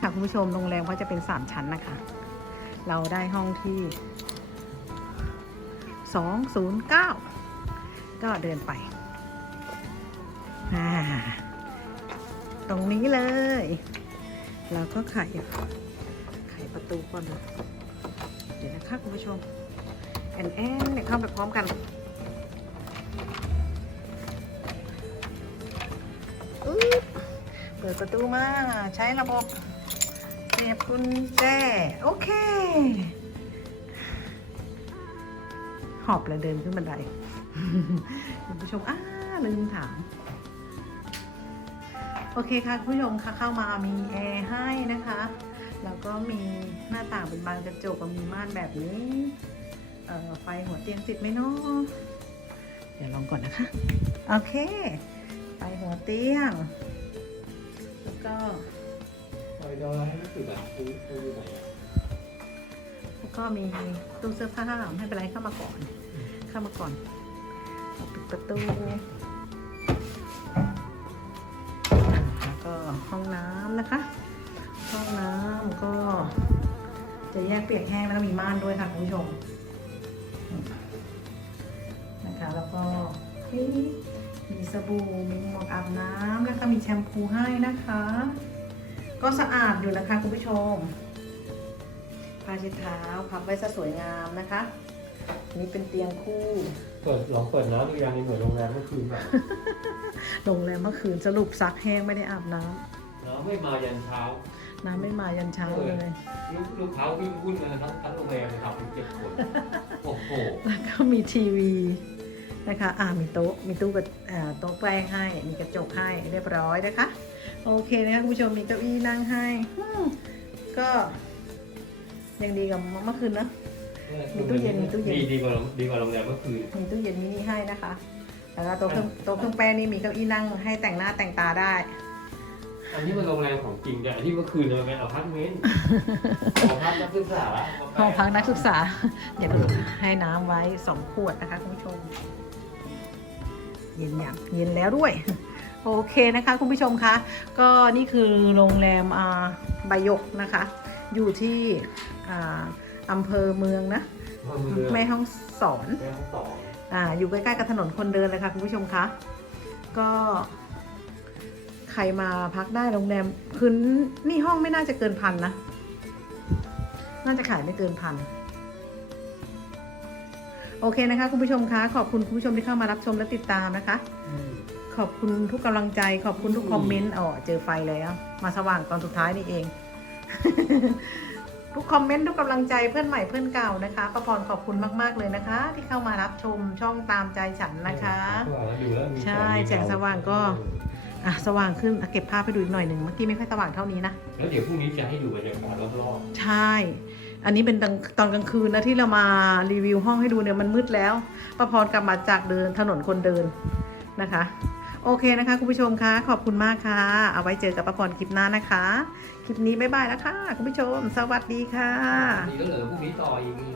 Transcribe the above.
ค่ะคุณผู้ชมโรงแรมเขาจะเป็นสามชั้นนะคะ เราได้ห้องที่สองศูนย์เก้าก็เดินไปอ่าตรงนี้เลย เราก็ไขไขประตูก่อน เดี๋ยวนะคะคุณผู้ชม แอนแอนเนี่ยเข้าไปพร้อมกันอุ๊บเปิดประตูมาใช้ระบบ เสียบกุญแจ โอเค หอบเลยเดินขึ้นบันไดคุณผู้ชมอ้าลืมถาม โอเคค่ะคุณผู้ชมค่ะเข้ามามีแอร์ให้นะคะ แล้วก็มีหน้าต่างเป็นบานกระจกกับมีม่านแบบนี้ไฟหัวเตียงติดไหมเนาะเดี๋ยวลองก่อนนะคะ โอเค ไฟหัวเตียง แล้วก็ แล้วก็มีตู้เสื้อผ้าไม่เป็นไรเข้ามาก่อน เข้ามาก่อนปิดประตูก็ห้องน้ำนะคะ ห้องน้ำก็จะแยกเปียกแห้งแล้วก็มีม่านด้วยค่ะคุณผู้ชมนะคะ แล้วก็มีสบู่มีหมวกอาบน้ำแล้วก็มีแชมพูให้นะคะ ก็สะอาดอยู่นะคะคุณผู้ชมผ้าเช็ดเท้าพับไว้ซะสวยงามนะคะอันนี่เป็นเตียงคู่ เปิดลองเปิดน้ำดูยังในเหมือนโรงแรมเมื่อคืนแบบโรงแรมเมื่อคืนสรุปซักแห้งไม่ได้อาบน้ำน้ำไม่มายันเช้าน้ำไม่มายันเช้าเลย ลูกลูกค้าวิ่งวุ่นเลยนะครับทั้งโรงแรมเลยครับเป็นเจ็ดคนโอ้โหแล้วก็มีทีวีนะคะ อ่ามีโต๊ะ มีตู้กับอ่าโต๊ะแป้งให้ มีกระจกให้เรียบร้อยนะคะ โอเคนะคะคุณผู้ชมมีเก้าอี้นั่งให้อืมก็ยังดีกับเมื่อคืนนะ มีตู้เย็นมีตู้เย็น ดีดีกว่าดีกว่าโรงแรมเมื่อคืนมีตู้เย็นมินิให้นะคะ แล้วก็โต๊ะเครื่องโต๊ะเครื่องแป้งนี่มีเก้าอี้นั่งให้แต่งหน้าแต่งตาได้ อันนี้มันโรงแรมของจริงแต่อันที่เมื่อคืนเนี่ยมันเป็นอพาร์ตเมนต์หอพักนักศึกษาห้องพักนักศึกษาเดี๋ยวให้น้ำไว้สองขวดนะคะคุณผู้ชม เย็นอย่างเย็นแล้วด้วย โอเคนะคะคุณผู้ชมคะก็นี่คือโรงแรมอ่าใบหยกนะคะ อยู่ที่อ่าอำเภอเมืองนะแม่ห้องสอนแม่ห้องสองอ่าอยู่ใกล้ๆกับถนนคนเดินเลยค่ะคุณผู้ชมคะก็ใครมาพักได้โรงแรมคืนนี่ห้องไม่น่าจะเกินพันนะ น่าจะขายไม่เกินพัน โอเคนะคะ คุณผู้ชมคะขอบคุณคุณผู้ชมที่เข้ามารับชมและติดตามนะคะ ขอบคุณทุกกำลังใจ ขอบคุณทุกคอมเมนต์อ๋อเจอไฟแล้วมาสว่างตอนสุดท้ายนี่เอง ทุกคอมเมนต์ทุกกำลังใจเพื่อนใหม่เพื่อนเก่านะคะป้าพรขอบคุณมาก ๆ เลยนะคะ ที่เข้ามารับชมช่องตามใจฉันนะคะดูแล้วมีใช่แสงสว่างก็ อะสว่างขึ้นอะเก็บภาพไปดูอีกหน่อยหนึ่งเมื่อกี้ไม่ค่อยสว่างเท่านี้นะ แล้วเดี๋ยวพรุ่งนี้จะให้ดูบรรยากาศรอบใช่ อันนี้เป็นตอนตอนกลางคืนนะที่เรามารีวิวห้องให้ดูเนี่ยมันมืดแล้วป้าพรกลับมาจากเดินถนนคนเดินนะคะ โอเคนะคะคุณผู้ชมคะขอบคุณมากค่ะ เอาไว้เจอกับป้าพรคลิปหน้านะคะ คลิปนี้บ๊ายบายแล้วค่ะคุณผู้ชม สวัสดีค่ะ ๆนี่ก็เหลือพรุ่งนี้ต่ออีกนี่